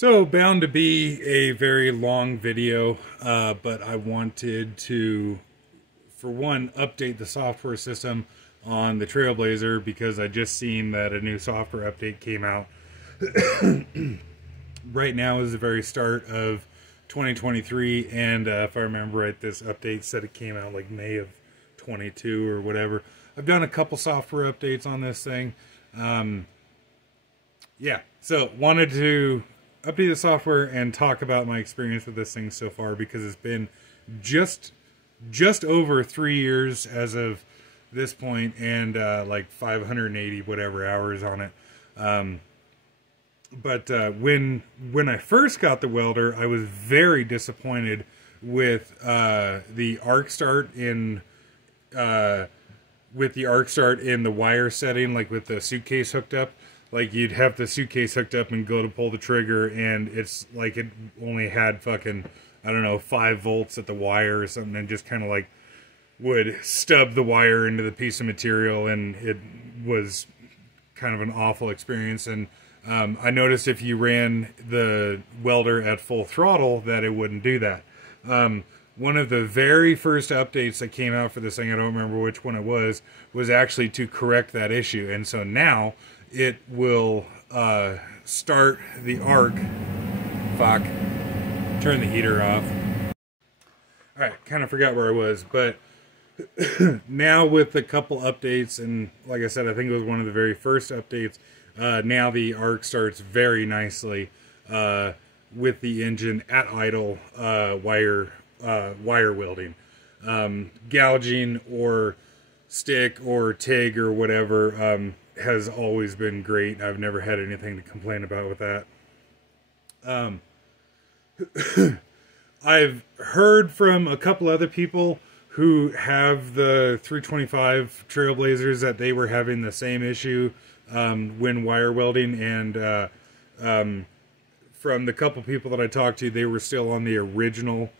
So, bound to be a very long video, but I wanted to, for one, update the software system on the Trailblazer because I just seen that a new software update came out. Right now is the very start of 2023, and if I remember right, this update said it came out like May of 22 or whatever. I've done a couple software updates on this thing. Yeah, so wanted to update the software and talk about my experience with this thing so far, because it's been just over 3 years as of this point, and like 580 whatever hours on it. But when I first got the welder, I was very disappointed with the arc start in the wire setting, like with the suitcase hooked up. Like, you'd have the suitcase hooked up and go to pull the trigger, and it's like it only had fucking, I don't know, 5 volts at the wire or something, and just kind of like would stub the wire into the piece of material, and it was kind of an awful experience. And I noticed if you ran the welder at full throttle that it wouldn't do that. One of the very first updates that came out for this thing, I don't remember which one it was actually to correct that issue. And so now it will start the arc. Fuck. Turn the heater off. Alright, kind of forgot where I was, but now with a couple updates, and like I said, I think it was one of the very first updates, now the arc starts very nicely with the engine at idle wire welding. Gouging or stick or TIG or whatever has always been great. I've never had anything to complain about with that. I've heard from a couple other people who have the 325 Trailblazers that they were having the same issue when wire welding, and from the couple people that I talked to, they were still on the original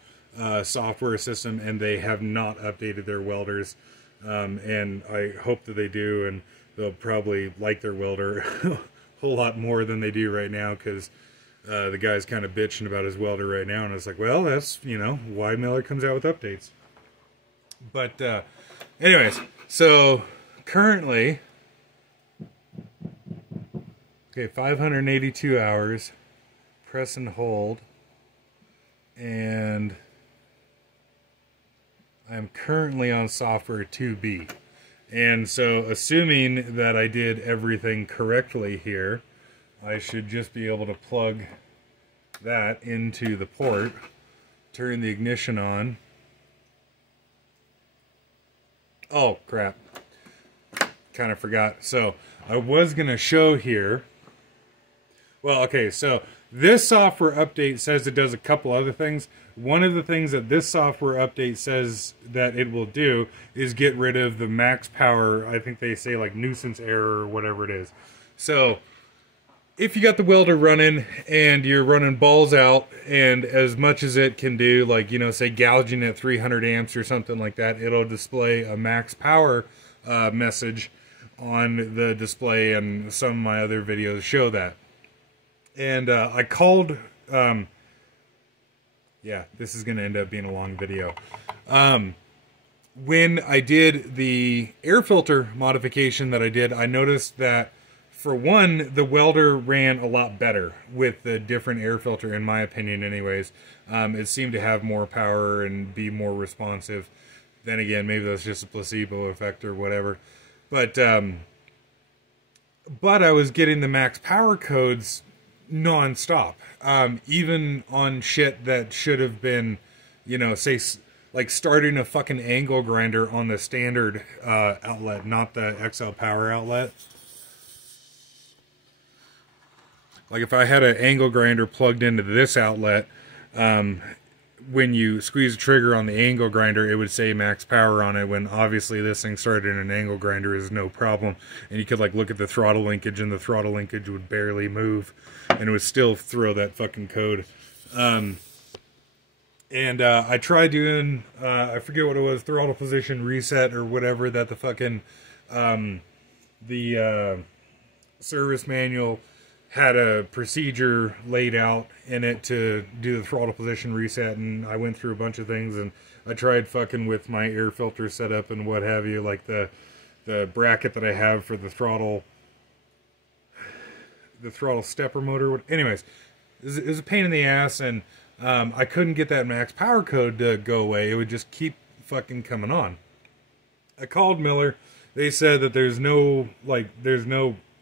software system, and they have not updated their welders, and I hope that they do, and they'll probably like their welder a whole lot more than they do right now, because the guy's kind of bitching about his welder right now, and it's like, well, that's, you know, why Miller comes out with updates. But anyways, so currently, okay, 582 hours, press and hold, and I'm currently on software 2B. And so, assuming that I did everything correctly here, I should just be able to plug that into the port, turn the ignition on. Oh, crap. Kind of forgot. So, I was going to show here. Well, okay, so this software update says it does a couple other things. One of the things that this software update says that it will do is get rid of the max power, I think they say like nuisance error or whatever it is. So if you got the welder running and you're running balls out, and as much as it can do, like, you know, say gouging at 300 amps or something like that, it'll display a max power message on the display, and some of my other videos show that. And I called, yeah, this is going to end up being a long video. When I did the air filter modification that I did, I noticed that, for one, the welder ran a lot better with the different air filter, in my opinion anyways. It seemed to have more power and be more responsive. Then again, maybe that's just a placebo effect or whatever. But I was getting the max power codes non-stop, even on shit that should have been, you know, say like starting a fucking angle grinder on the standard outlet, not the XL power outlet. Like, if I had an angle grinder plugged into this outlet, when you squeeze the trigger on the angle grinder, it would say max power on it, when obviously this thing started in an angle grinder is no problem. And you could like look at the throttle linkage, and the throttle linkage would barely move, and it would still throw that fucking code. I tried doing, I forget what it was, throttle position reset or whatever that the fucking, service manual had a procedure laid out in it to do the throttle position reset, and I went through a bunch of things, and I tried fucking with my air filter setup and what have you, like the bracket that I have for the throttle stepper motor. Anyways, it was a pain in the ass, and I couldn't get that max power code to go away. It would just keep fucking coming on. I called Miller. They said that there's no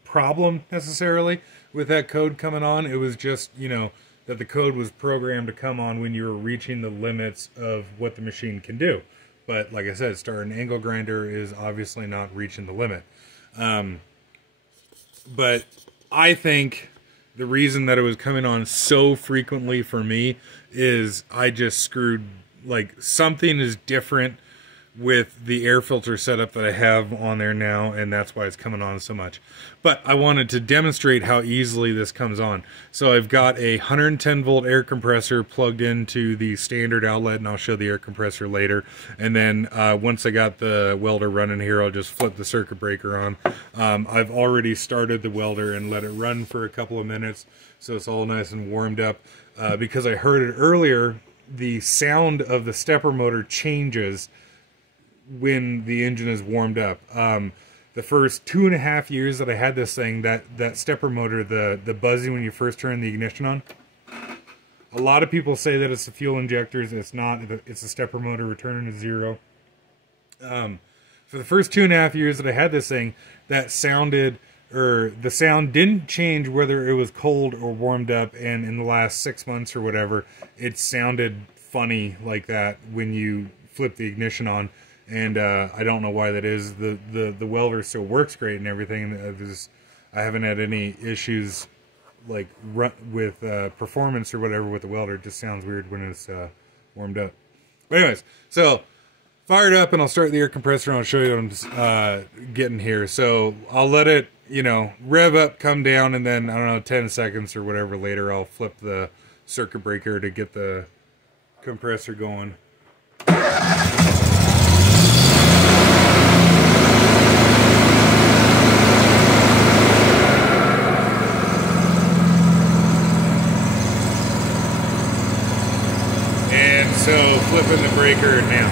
problem necessarily with that code coming on. It was just, you know, that the code was programmed to come on when you were reaching the limits of what the machine can do. But like I said, starting angle grinder is obviously not reaching the limit. But I think the reason that it was coming on so frequently for me is I just screwed, like, something is different with the air filter setup that I have on there now, and that's why it's coming on so much. But I wanted to demonstrate how easily this comes on. So I've got a 110 volt air compressor plugged into the standard outlet, and I'll show the air compressor later. And then once I got the welder running here, I'll just flip the circuit breaker on. I've already started the welder and let it run for a couple of minutes, so it's all nice and warmed up. Because I heard it earlier, the sound of the stepper motor changes when the engine is warmed up. The first 2.5 years that I had this thing, that stepper motor, the buzzing when you first turn the ignition on, a lot of people say that it's the fuel injectors. It's not. It's the stepper motor returning to zero. For the first 2.5 years that I had this thing, that sounded, or the sound didn't change whether it was cold or warmed up, and in the last 6 months or whatever, it sounded funny like that when you flip the ignition on. And I don't know why that is. The welder still works great and everything. I haven't had any issues like with performance or whatever with the welder. It just sounds weird when it's warmed up. But anyways, so fired up, and I'll start the air compressor, and I'll show you what I'm getting here. So I'll let it, you know, rev up, come down, and then, I don't know, 10 seconds or whatever later, I'll flip the circuit breaker to get the compressor going. So flipping the breaker now.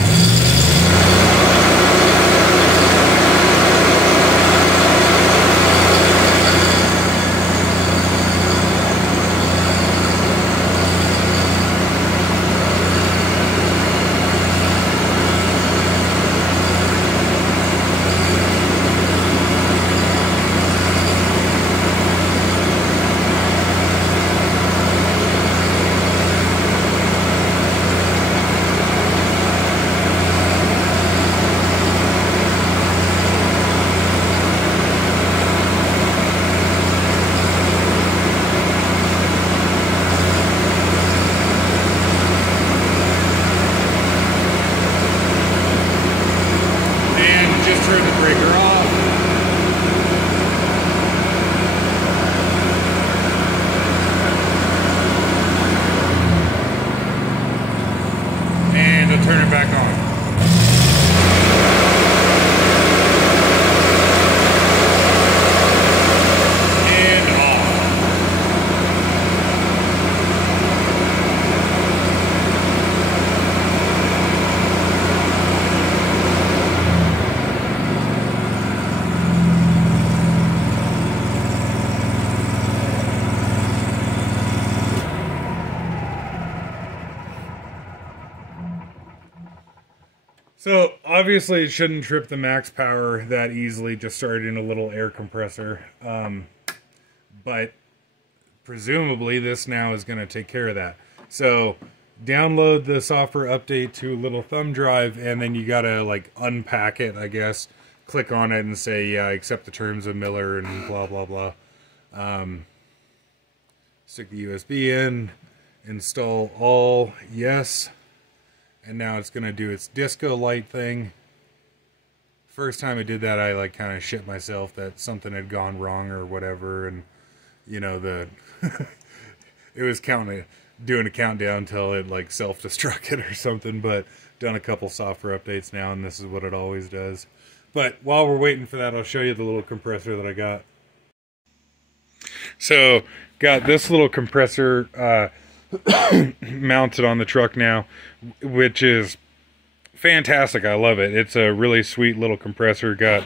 Turn the breaker off. And I'll turn it back on. So obviously it shouldn't trip the max power that easily, just starting a little air compressor. But presumably this now is going to take care of that. So download the software update to a little thumb drive, and then you got to like unpack it, I guess. Click on it and say, yeah, I accept the terms of Miller and blah, blah, blah. Stick the USB in, install all, yes. And now it's going to do its disco light thing. First time I did that, I like kind of shit myself that something had gone wrong or whatever. And, you know, it was doing a countdown until it like self-destructed or something. But done a couple software updates now, and this is what it always does. But while we're waiting for that, I'll show you the little compressor that I got. So got this little compressor mounted on the truck now, which is fantastic. I love it. It's a really sweet little compressor. Got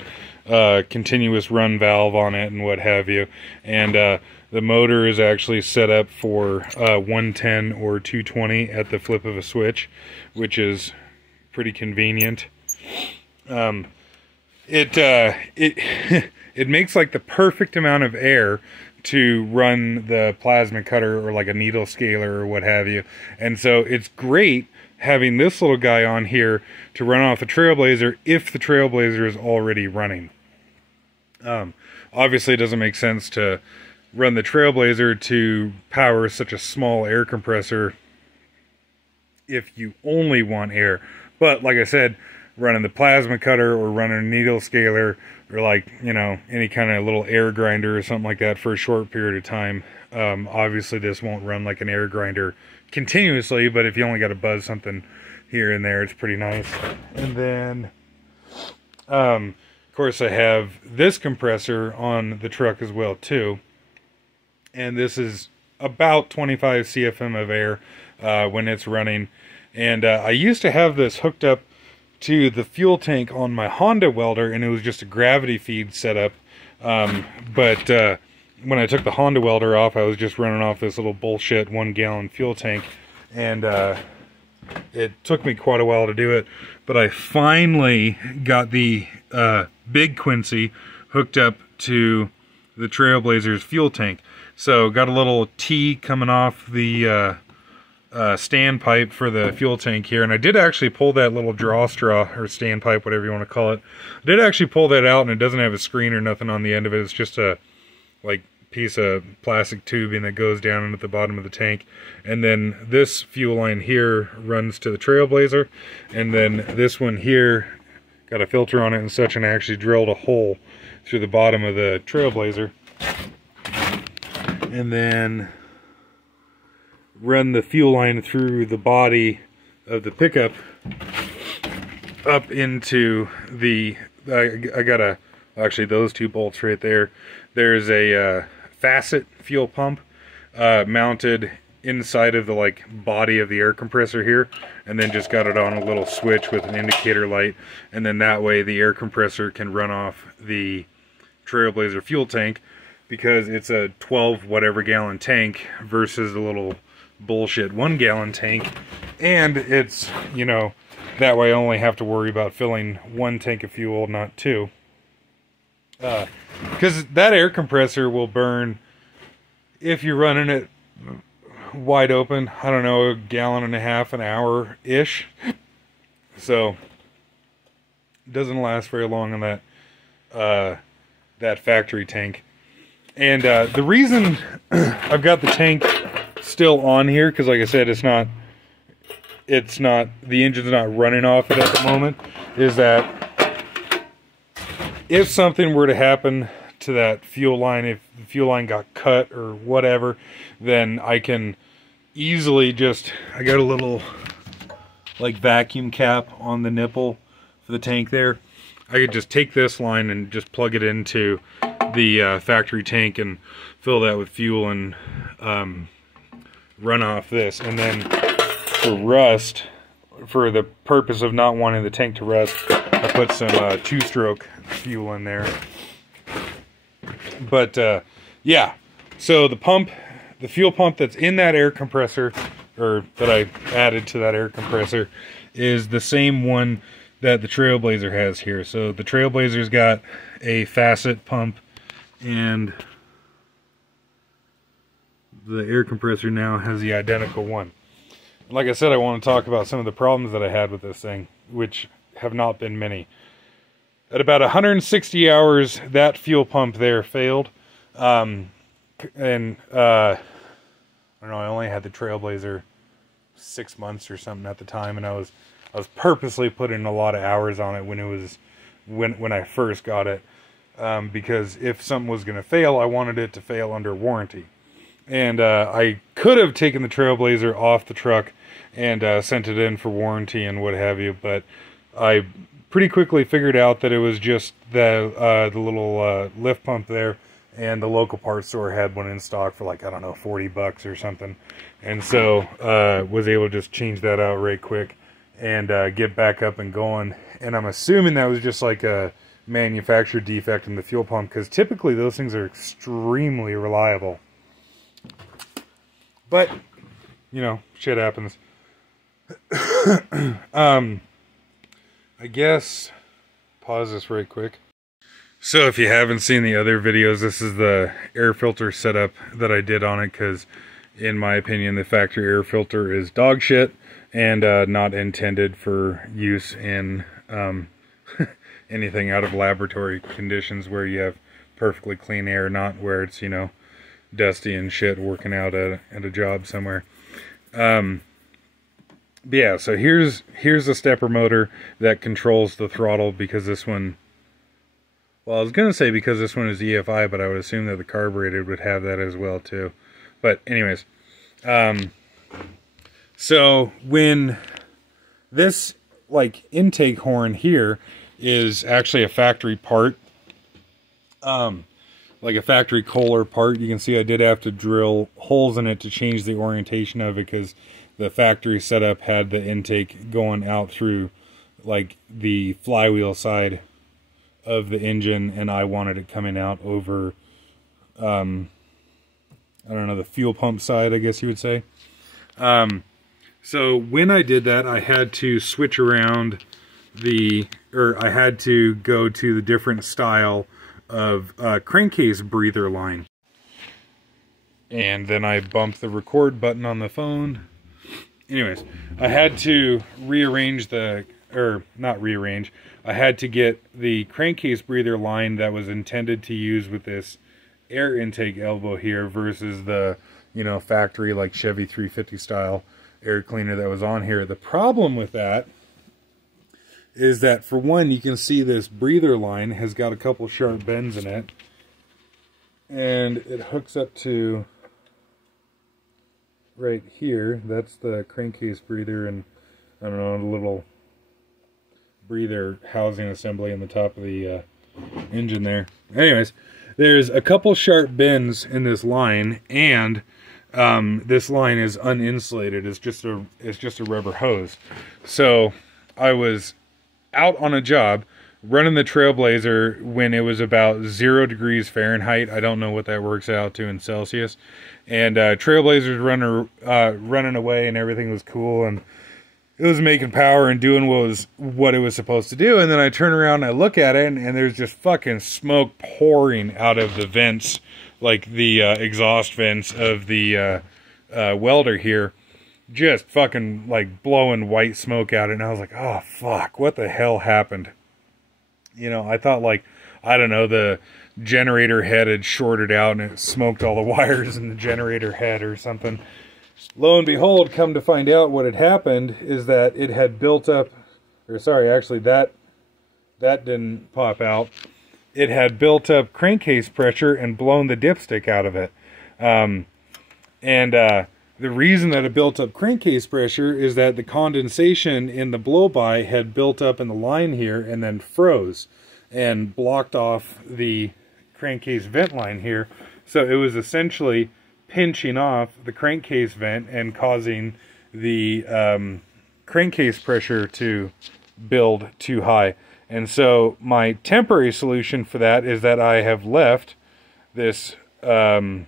continuous run valve on it and what have you. And the motor is actually set up for 110 or 220 at the flip of a switch, which is pretty convenient. It makes like the perfect amount of air to run the plasma cutter or like a needle scaler or what have you. And so it's great having this little guy on here to run off the Trailblazer if the Trailblazer is already running. Obviously it doesn't make sense to run the Trailblazer to power such a small air compressor if you only want air. But like I said, running the plasma cutter or running a needle scaler or like, you know, any kind of little air grinder or something like that for a short period of time. Obviously this won't run like an air grinder continuously, but if you only got to buzz something here and there, it's pretty nice. And then, of course I have this compressor on the truck as well too. And this is about 25 CFM of air when it's running. And I used to have this hooked up to the fuel tank on my Honda welder, and it was just a gravity feed setup. But when I took the Honda welder off, I was just running off this little bullshit 1 gallon fuel tank. And it took me quite a while to do it. But I finally got the Big Quincy hooked up to the Trailblazer's fuel tank. So got a little T coming off the standpipe for the fuel tank here, and I did actually pull that little draw straw or standpipe, whatever you want to call it. I did actually pull that out, and it doesn't have a screen or nothing on the end of it. It's just a like piece of plastic tubing that goes down into the bottom of the tank. And then this fuel line here runs to the Trailblazer, and then this one here got a filter on it and such, and I actually drilled a hole through the bottom of the Trailblazer, and then run the fuel line through the body of the pickup up into the, I got actually those two bolts right there. There's a Facet fuel pump mounted inside of the like body of the air compressor here, and then just got it on a little switch with an indicator light, and then that way the air compressor can run off the Trailblazer fuel tank, because it's a 12 whatever gallon tank versus a little bullshit 1 gallon tank. And it's, you know, that way I only have to worry about filling 1 tank of fuel, not 2. Because that air compressor will burn, if you're running it wide open, I don't know, 1.5 gallons an hour ish. So it doesn't last very long on that factory tank. And the reason I've got the tank still on here, because like I said, it's not the engine's not running off it at the moment, is that if something were to happen to that fuel line, if the fuel line got cut or whatever, then I can easily just, I got a little like vacuum cap on the nipple for the tank there. I could just take this line and just plug it into the factory tank and fill that with fuel and run off this. And then for rust, for the purpose of not wanting the tank to rust, I put some 2-stroke fuel in there. But yeah, so the pump, the fuel pump that's in that air compressor, or that I added to that air compressor, is the same one that the Trailblazer has here. So the Trailblazer's got a Facet pump, and the air compressor now has the identical one. Like I said, I want to talk about some of the problems that I had with this thing, which have not been many. At about 160 hours, that fuel pump there failed. I don't know, I only had the Trailblazer 6 months or something at the time, and I was purposely putting a lot of hours on it when I first got it, because if something was going to fail, I wanted it to fail under warranty. And I could have taken the Trailblazer off the truck and sent it in for warranty and what have you, but I pretty quickly figured out that it was just the little lift pump there and the local parts store had one in stock for like, I don't know, 40 bucks or something. And so was able to just change that out right quick and get back up and going. And I'm assuming that was just like a manufacturer defect in the fuel pump, because typically those things are extremely reliable. But, you know, shit happens. I guess pause this right quick. So if you haven't seen the other videos, this is the air filter setup that I did on it, because in my opinion the factory air filter is dog shit and not intended for use in anything out of laboratory conditions where you have perfectly clean air, not where it's, you know, dusty and shit working out at a job somewhere. Yeah, so here's the stepper motor that controls the throttle, because this one, well, I was going to say because this one is EFI, but I would assume that the carbureted would have that as well too. But anyways, so when this like intake horn here is actually a factory part, like a factory Kohler part, you can see I did have to drill holes in it to change the orientation of it, because the factory setup had the intake going out through like the flywheel side of the engine, and I wanted it coming out over I don't know, the fuel pump side, I guess you would say. So when I did that, I had to switch around I had to go to the different style of crankcase breather line. And then I bumped the record button on the phone. Anyways, I had to rearrange I had to get the crankcase breather line that was intended to use with this air intake elbow here versus the, you know, factory like Chevy 350 style air cleaner that was on here. The problem with that is that, for one, you can see this breather line has got a couple sharp bends in it, and it hooks up to right here. That's the crankcase breather, and I don't know, a little breather housing assembly in the top of the engine there. Anyways, there's a couple sharp bends in this line, and this line is uninsulated. It's just a rubber hose. So I was out on a job running the Trailblazer when it was about 0 degrees Fahrenheit. I don't know what that works out to in Celsius. And Trailblazer's running away, and everything was cool, and it was making power and doing what it was supposed to do. And then I turn around and I look at it, and there's just fucking smoke pouring out of the vents, like the exhaust vents of the welder here, just fucking like blowing white smoke out. And I was like, oh fuck, what the hell happened? You know, I thought, like, I don't know, the generator head had shorted out and it smoked all the wires in the generator head or something. Lo and behold, come to find out, what had happened is that it had built up, or sorry, actually that didn't pop out. It had built up crankcase pressure and blown the dipstick out of it. The reason that it built up crankcase pressure is that the condensation in the blow-by had built up in the line here and then froze and blocked off the crankcase vent line here. So it was essentially pinching off the crankcase vent and causing the crankcase pressure to build too high. And so my temporary solution for that is that I have left this hose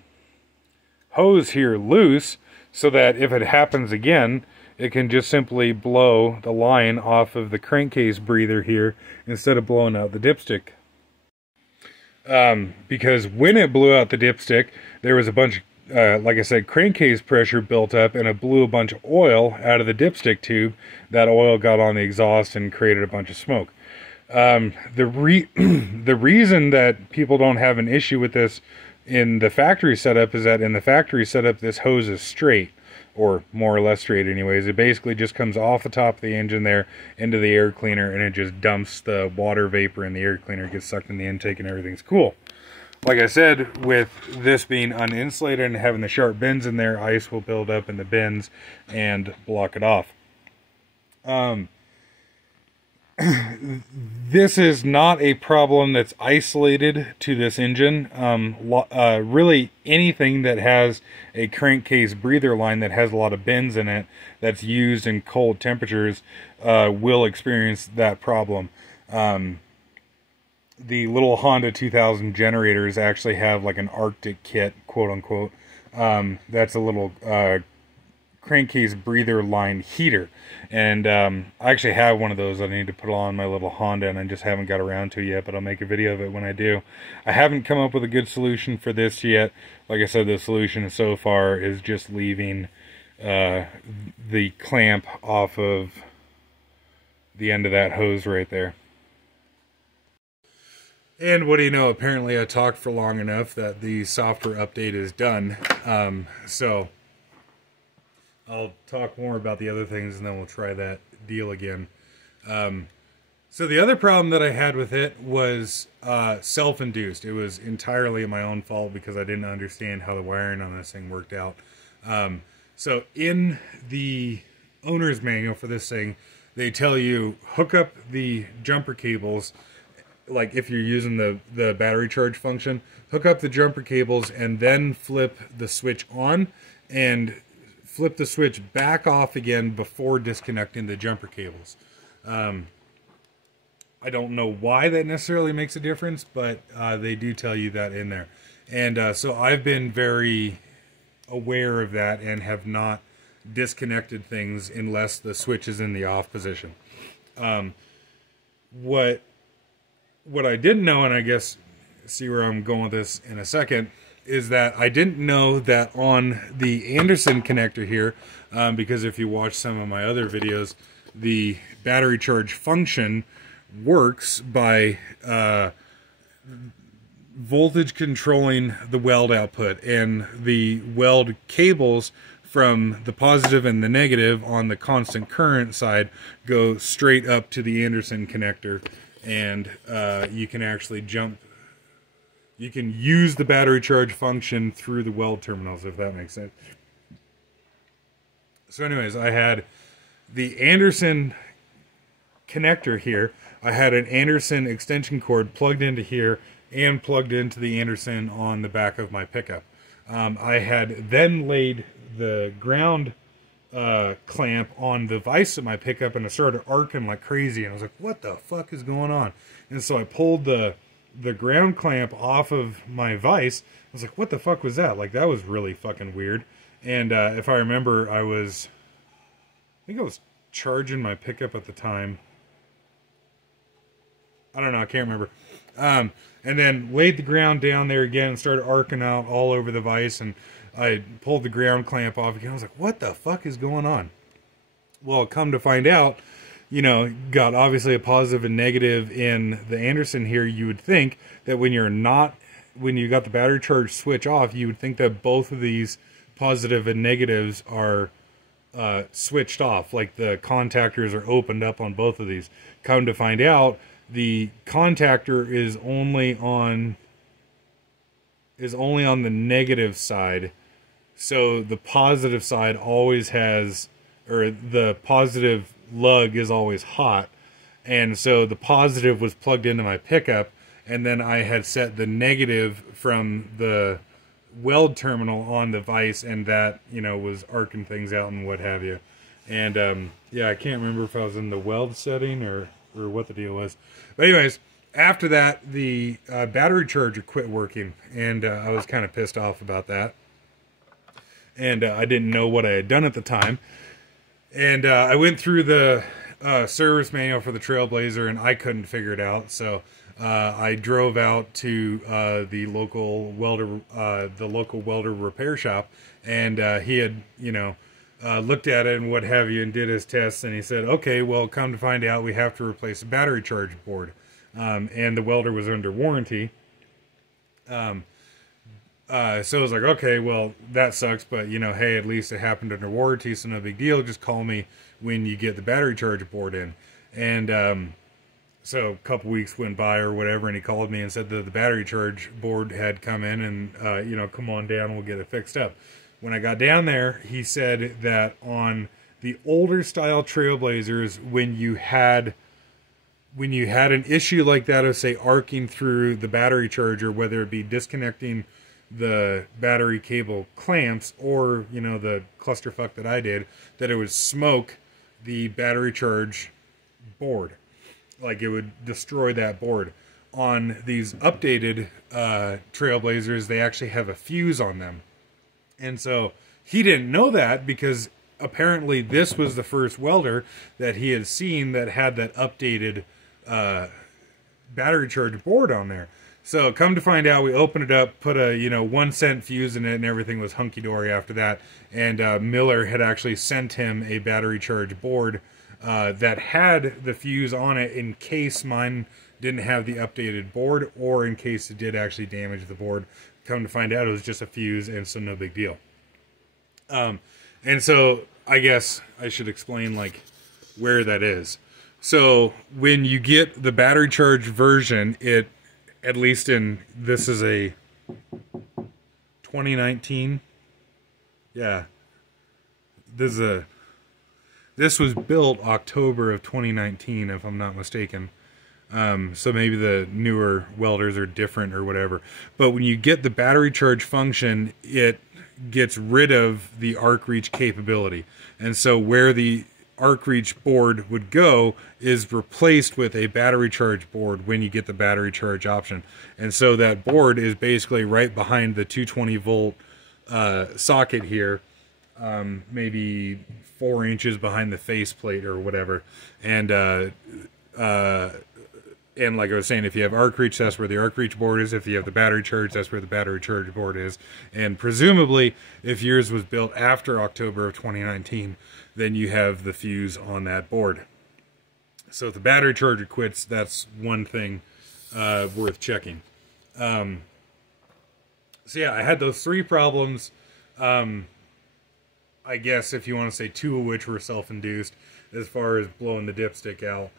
here loose, so that if it happens again, it can just simply blow the line off of the crankcase breather here instead of blowing out the dipstick. Because when it blew out the dipstick, there was a bunch of, like I said, crankcase pressure built up, and it blew a bunch of oil out of the dipstick tube. That oil got on the exhaust and created a bunch of smoke. The reason that people don't have an issue with this in the factory setup is that in the factory setup, this hose is straight, or more or less straight anyways. It basically just comes off the top of the engine there into the air cleaner, and it just dumps the water vapor in the air cleaner, gets sucked in the intake, and everything's cool. Like I said, with this being uninsulated and having the sharp bends in there, ice will build up in the bends and block it off. this is not a problem that's isolated to this engine. Really anything that has a crankcase breather line that has a lot of bends in it that's used in cold temperatures will experience that problem. The little Honda 2000 generators actually have like an Arctic kit, quote unquote. That's a little crankcase breather line heater, and I actually have one of those I need to put on my little Honda, and I just haven't got around to yet, but I'll make a video of it when I do. I haven't come up with a good solution for this yet. Like I said, the solution so far is just leaving the clamp off of the end of that hose right there. And what do you know, apparently I talked for long enough that the software update is done. So I'll talk more about the other things and then we'll try that deal again. So the other problem that I had with it was self-induced. It was entirely my own fault because I didn't understand how the wiring on this thing worked out. So in the owner's manual for this thing, they tell you hook up the jumper cables, like if you're using the battery charge function, hook up the jumper cables and then flip the switch on and flip the switch back off again before disconnecting the jumper cables. I don't know why that necessarily makes a difference, but they do tell you that in there. And so I've been very aware of that and have not disconnected things unless the switch is in the off position. What I didn't know, and I guess see where I'm going with this in a second, is that I didn't know that on the Anderson connector here, because if you watch some of my other videos, the battery charge function works by voltage controlling the weld output, and the weld cables from the positive and the negative on the constant current side go straight up to the Anderson connector, and you can actually you can use the battery charge function through the weld terminals, if that makes sense. So anyways, I had the Anderson connector here. I had an Anderson extension cord plugged into here and plugged into the Anderson on the back of my pickup. I had then laid the ground clamp on the vise of my pickup, and it started arcing like crazy, and I was like, what the fuck is going on? And so I pulled the ground clamp off of my vise. I was like, what the fuck was that? Like, that was really fucking weird. And if I remember, I think I was charging my pickup at the time. I don't know, I can't remember. And then laid the ground down there again and started arcing out all over the vise, and I pulled the ground clamp off again. I was like, what the fuck is going on? Well, come to find out, you know, got obviously a positive and negative in the Anderson here. You would think that when you got the battery charge switch off, you would think that both of these positive and negatives are switched off, like the contactors are opened up on both of these. Come to find out, the contactor is only on the negative side, so the positive side always has, or the positive lug is always hot, and so the positive was plugged into my pickup, and then I had set the negative from the weld terminal on the vise, and that, you know, was arcing things out and what have you. And yeah, I can't remember if I was in the weld setting or what the deal was. But anyways, after that, the battery charger quit working, and I was kind of pissed off about that. And I didn't know what I had done at the time. And I went through the service manual for the Trailblazer, and I couldn't figure it out. So I drove out to the local welder repair shop, and he had, you know, looked at it and what have you, and did his tests, and he said, okay, well, come to find out, we have to replace the battery charge board. And the welder was under warranty. So I was like, okay, well, that sucks, but, you know, hey, at least it happened under warranty, so no big deal. Just call me when you get the battery charge board in. And so a couple weeks went by or whatever, and he called me and said that the battery charge board had come in, and, you know, come on down, we'll get it fixed up. When I got down there, he said that on the older style Trailblazers, when you had when you had an issue like that of, say, arcing through the battery charger, whether it be disconnecting the battery cable clamps or, you know, the clusterfuck that I did, that it would smoke the battery charge board. Like, it would destroy that board. On these updated Trailblazers, they actually have a fuse on them. And so he didn't know that, because apparently this was the first welder that he had seen that had that updated battery charge board on there. So come to find out, we opened it up, put a 1 cent fuse in it, and everything was hunky-dory after that. And Miller had actually sent him a battery charge board that had the fuse on it in case mine didn't have the updated board, or in case it did actually damage the board. Come to find out, it was just a fuse, and so no big deal. And so I guess I should explain, like, where that is. So when you get the battery charge version, it, at least in, this is a 2019. Yeah. This was built October of 2019, if I'm not mistaken. So maybe the newer welders are different or whatever. But when you get the battery charge function, it gets rid of the arc reach capability. And so where the arc reach board would go is replaced with a battery charge board when you get the battery charge option. And so that board is basically right behind the 220 volt socket here, maybe 4 inches behind the faceplate or whatever. And like I was saying, if you have arc reach, that's where the arc reach board is. If you have the battery charge, that's where the battery charge board is. And presumably, if yours was built after October of 2019, then you have the fuse on that board. So if the battery charger quits, that's one thing worth checking. So yeah, I had those 3 problems. I guess if you want to say 2 of which were self-induced, as far as blowing the dipstick out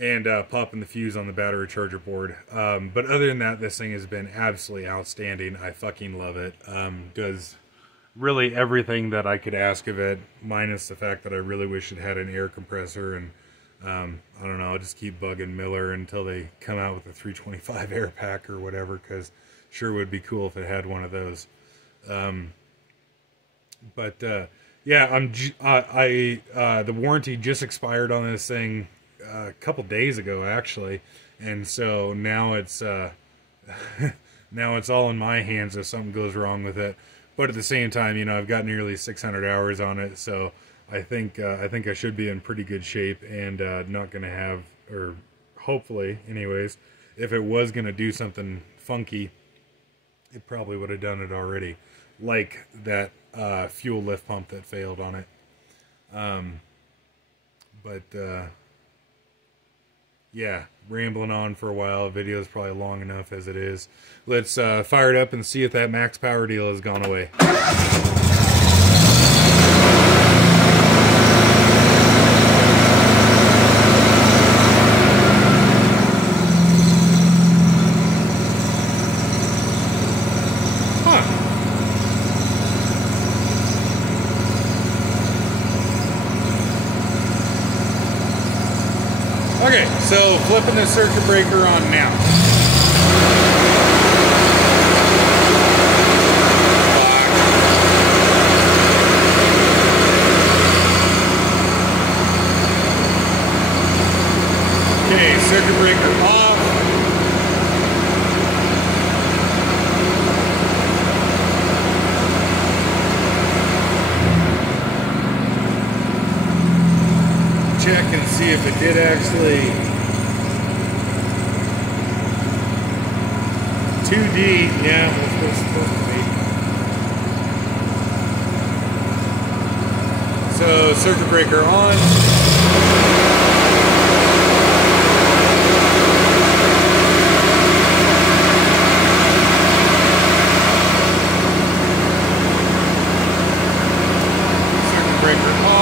and popping the fuse on the battery charger board. But other than that, this thing has been absolutely outstanding. I fucking love it. Does really everything that I could ask of it, minus the fact that I really wish it had an air compressor. And I don't know, I'll just keep bugging Miller until they come out with a 325 air pack or whatever, because sure would be cool if it had one of those. Yeah, the warranty just expired on this thing a couple days ago, actually, and so now it's now it's all in my hands if something goes wrong with it. But at the same time, you know, I've got nearly 600 hours on it, so I think I should be in pretty good shape, and not gonna have, or hopefully, anyways, if it was gonna do something funky, it probably would have done it already, like that fuel lift pump that failed on it. Yeah, rambling on for a while. The video is probably long enough as it is. Let's fire it up and see if that max power deal has gone away. Okay, so flipping the circuit breaker on now. Okay, circuit breaker off. Check and see if it did actually 2D, yeah, that's what it's supposed to be. So circuit breaker on. Circuit breaker off.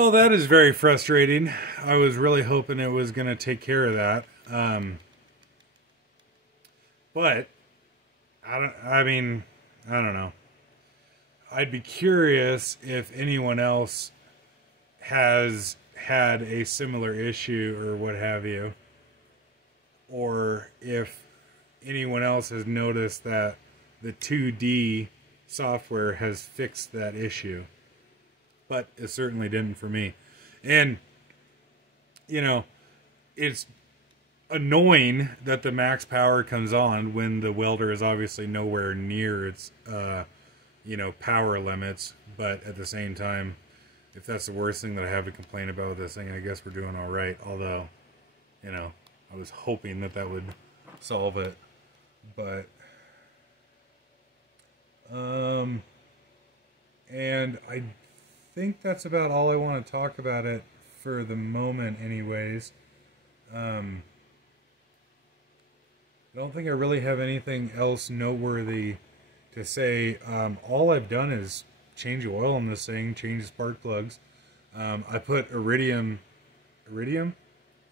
Well, that is very frustrating. I was really hoping it was going to take care of that. But I mean, I don't know. I'd be curious if anyone else has had a similar issue or what have you, or if anyone else has noticed that the 2D software has fixed that issue. But it certainly didn't for me. And, you know, it's annoying that the max power comes on when the welder is obviously nowhere near its, you know, power limits. But at the same time, if that's the worst thing that I have to complain about with this thing, I guess we're doing all right. Although, you know, I was hoping that that would solve it. But, and I think that's about all I want to talk about it for the moment anyways. I don't think I really have anything else noteworthy to say. All I've done is change oil in this thing, change spark plugs. I put iridium,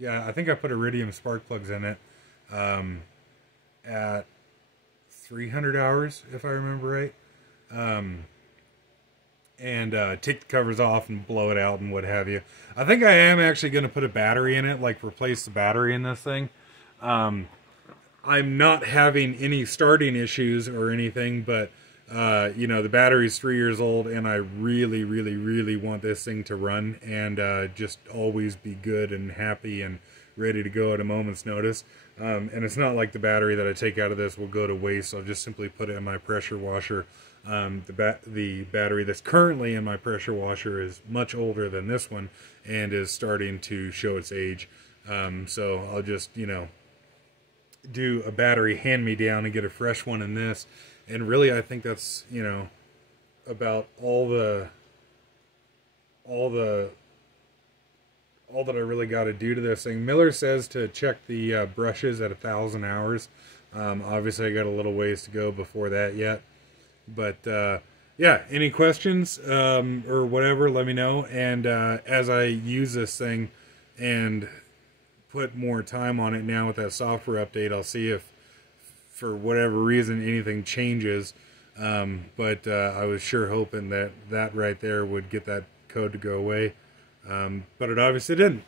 yeah, I think I put iridium spark plugs in it at 300 hours, if I remember right. And take the covers off and blow it out and what have you. I think I am actually going to put a battery in it, like replace the battery in this thing. I'm not having any starting issues or anything, but you know, the battery's 3 years old, and I really, really, really want this thing to run and just always be good and happy and ready to go at a moment's notice. And it's not like the battery that I take out of this will go to waste. I'll just simply put it in my pressure washer. The battery that's currently in my pressure washer is much older than this one and is starting to show its age. So I'll just, you know, do a battery hand-me-down and get a fresh one in this. And really, I think that's, you know, about all that I really got to do to this thing. Miller says to check the brushes at 1,000 hours. Obviously, I got a little ways to go before that yet. But, yeah, any questions or whatever, let me know. And as I use this thing and put more time on it now with that software update, I'll see if, for whatever reason, anything changes. But I was sure hoping that that right there would get that code to go away. But it obviously didn't.